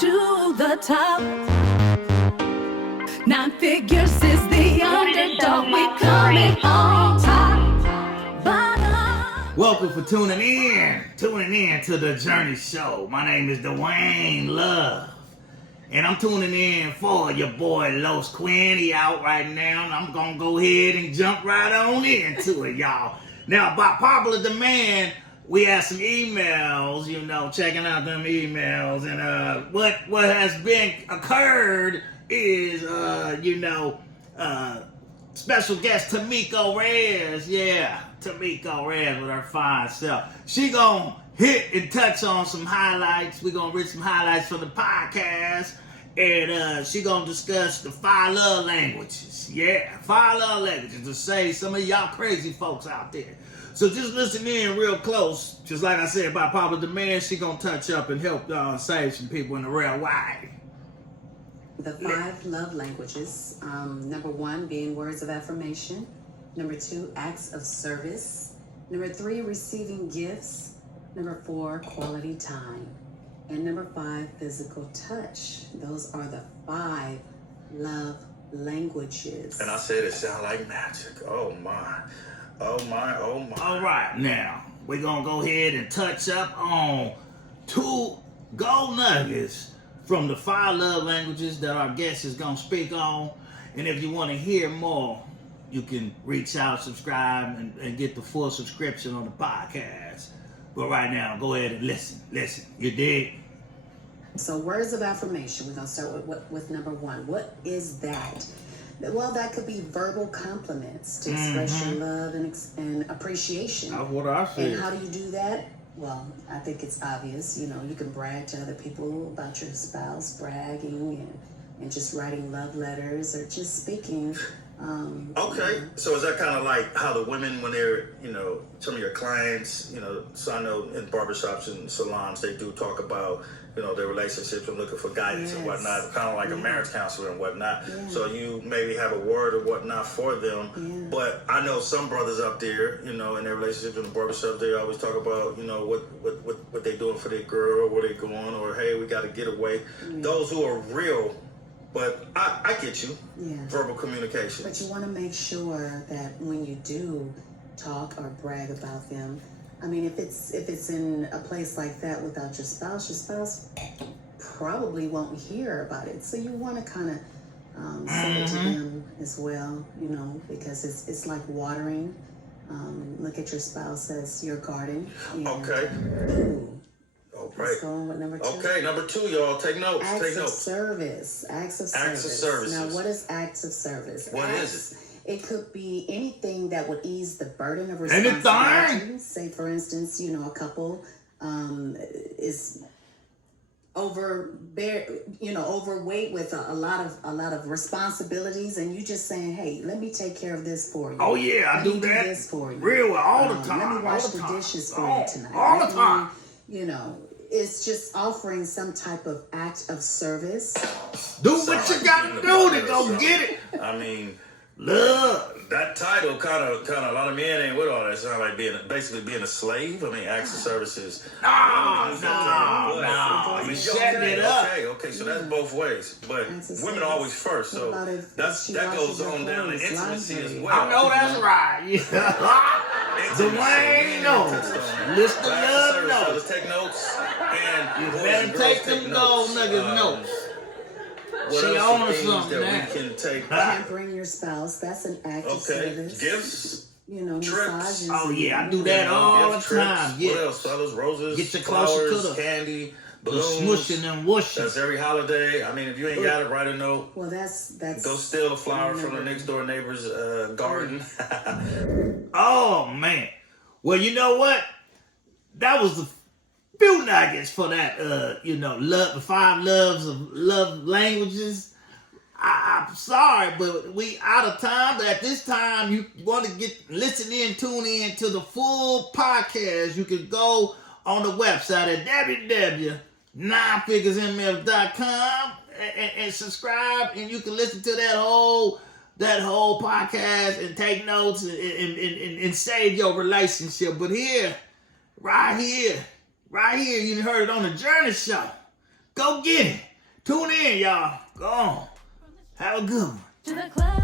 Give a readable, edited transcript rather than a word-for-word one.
to the top. 9 figures is the underdog. We coming on top. Bottom. Welcome for tuning in to the Journey Show. My name is Dwayne Love, and I'm tuning in for your boy Los Quin. He out right now, and I'm gonna go ahead and jump right on into it, y'all. Now, by popular demand, we had some emails, checking out them emails, and what has been occurred is, special guest Tamiko Reyes, Tamiko Reyes with her fine self. She gonna hit and touch on some highlights. We gonna read some highlights from the podcast, and she gonna discuss the 5 love languages. 5 love languages to say some of y'all crazy folks out there. So just listen in real close. Just like I said, by popular demand, she gonna touch up and help y'all save some people in the real way. The 5 love languages. Number 1 being words of affirmation. Number 2, acts of service. Number 3, receiving gifts. Number 4, quality time. And number 5, physical touch. Those are the 5 love languages. And I said it sound like magic. Oh my. Oh my. All right, now we're gonna go ahead and touch up on 2 gold nuggets from the 5 love languages that our guest is gonna speak on. And if you want to hear more, you can reach out, subscribe, and get the full subscription on the podcast. But right now, go ahead and listen. You dig? So words of affirmation. We're gonna start with number 1. What is that? Well, that could be verbal compliments to express your love and appreciation. That's what I said. And how do you do that? Well, I think it's obvious. You can brag to other people about your spouse, bragging and just writing love letters or just speaking. Okay, so is that kind of like how the women, when they're, some of your clients, so I know in barbershops and salons, they do talk about, their relationships and looking for guidance and whatnot, kind of like a marriage counselor and whatnot. Yeah. So you maybe have a word or whatnot for them. Yeah. But I know some brothers up there, in their relationships in the barbershop, they always talk about, what they doing for their girl, where they going, or hey, we got to get away. Yeah. Those who are real. But I get you. Yeah. Verbal communication. But you want to make sure that when you do talk or brag about them, I mean, if it's in a place like that without your spouse probably won't hear about it. So you want to kind of send it to them as well, because it's like watering. Look at your spouse as your garden. Okay. Ooh. All right. Let's go on with number 2. Okay, number 2, y'all. Take notes. Acts of service. Acts of service. Now, what is acts of service? What is it? It could be anything that would ease the burden of responsibility. Say, for instance, a couple is overweight with a lot of responsibilities, and you just saying, "Hey, let me take care of this for you." Oh yeah, I do that. This for you. Real all the time. Let me wash the dishes for you tonight. All the time. It's just offering some type of act of service. Do what you got to do to go get it. I mean, love. That title kind of a lot of men ain't with all that. It sounds like basically being a slave. I mean, acts of services. No. You setting it up. Okay, so that's both ways. But women are always first, so that goes on down to intimacy as well. I know that's right. Dwayne knows. List the love notes. Take notes. And you better take them gold nugget notes. She owns something that we can take. Pampering your spouse, that's an act of service. Gifts. Massages. Oh yeah, I do that all the time. What else? Flowers, roses, get you closer flowers, to the candy, the balloons. smushing and whooshing. That's every holiday. I mean, if you ain't got it, write a note. Well, that's. Go steal a flower from the next door neighbor's garden. Oh man. Well, you know what? That was the few nuggets for that, love, the 5 loves of love languages. I'm sorry, but we out of time. But at this time, you want to tune in to the full podcast. You can go on the website at www.9figuresmf.com and subscribe, and you can listen to that whole podcast and take notes and save your relationship. But right here, you heard it on the Journey Show. Go get it. Tune in, y'all. Go on. Have a good one. To the club.